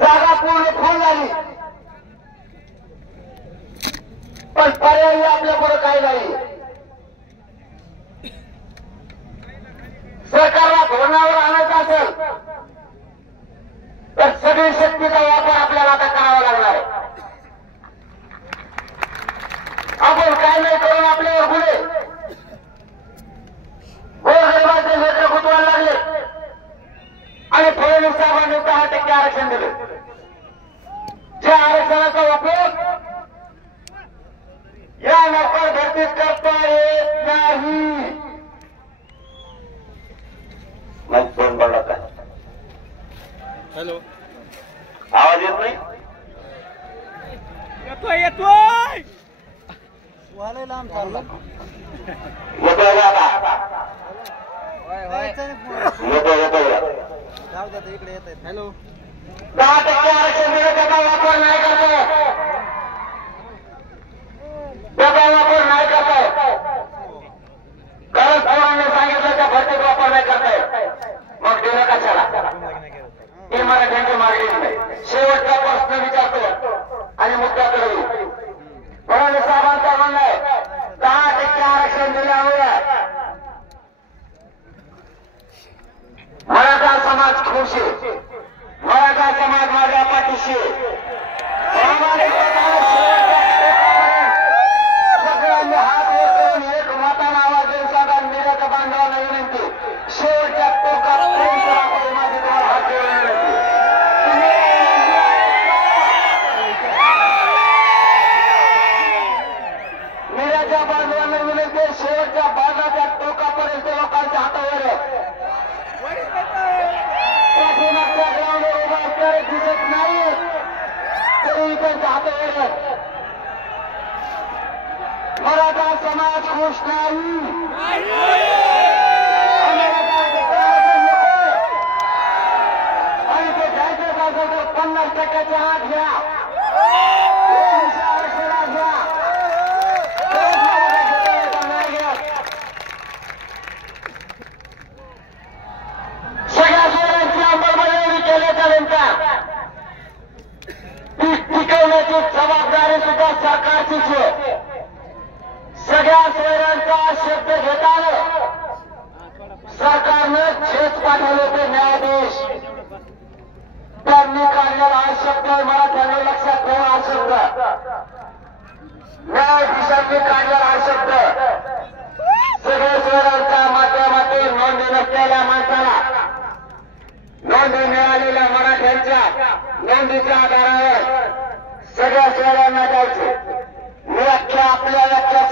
जागा पूर्ण फुल झाली, पण पर्यायी आपल्या पुढे काही नाही. सरकारला धोरणावर आणायचं असेल तर सगळी शक्तीचा वापर आपल्याला आता करावा लागणार आहे. आपण काय नाही करून आपल्यावर गुन्हे गोरगरिबाचे लेकर गुंतवायला लागले आणि फडणवीस साहेबांनी 10% आरक्षण दिले. ज्या आरक्षणाचा उपयोग या नोकर भरतीत करता येत नाही. फोन बंद. हॅलो, आवाज येत नाही. येतोय येतोय. लांब चालला येतोय का? येतोय. इकडे येत आहेत. हॅलो, 10% आरक्षण दिलं, त्याचा वापर नाही करताय. त्याचा वापर नाही करताय. कारण पोरांनी सांगितलं त्या भरतीत वापर नाही करताय. मग दिलं कशाला? ही मराठ्यांची मागणी नाही. शेवटचा प्रश्न विचारतो आणि मुद्द्याकडे येऊ. फडणवीस साहेबांचा म्हणणं आहे 10% आरक्षण दिल्यामुळे मराठा समाज खुश आहे. मराठा समाज माझ्या पाठीशी सगळ्यांनी हात वर करून एक मताना आवाज देऊन सांगा. निरत बांधवांना विनंती, शेवटच्या टोकात माझी तुम्हाला हात देऊन विनंती. निराच्या बांधवांना विनंती, शेवटच्या बाजाच्या टोकापर्यंत लोकांच्या हातावर पाठीमागच्या ग्राउंडवर उभा असणारे दिसत नाही तरी त्यांच्या हातावर. मराठा समाज खुश नाही. आणि ते जायचं असेल तर 50% आत घ्या. आरक्षणात घ्या. सगळ्या सोयऱ्यांची अंमलबजावणी केल्याच्या नंतर ती टिकवण्याची जबाबदारी सुद्धा सरकारचीच आहे. सगळ्या सोयऱ्यांचा शब्द घेताना सरकारनं छेच पाठवले होते न्यायाधीश. त्यांनी काढलेला हा शब्द मराठ्यांनी लक्षात ठेवा. हा शब्द न्यायाधीशांनी काढलेला हा शब्द सगळ्या सोयऱ्यांच्या माध्यमातून नोंदी नसलेल्या माणसाला नोंदी मिळालेल्या मराठ्यांच्या नोंदीच्या आधारावर सगळ्या सोयऱ्यांना द्यायचे. व्याख्या आपल्या व्याख्या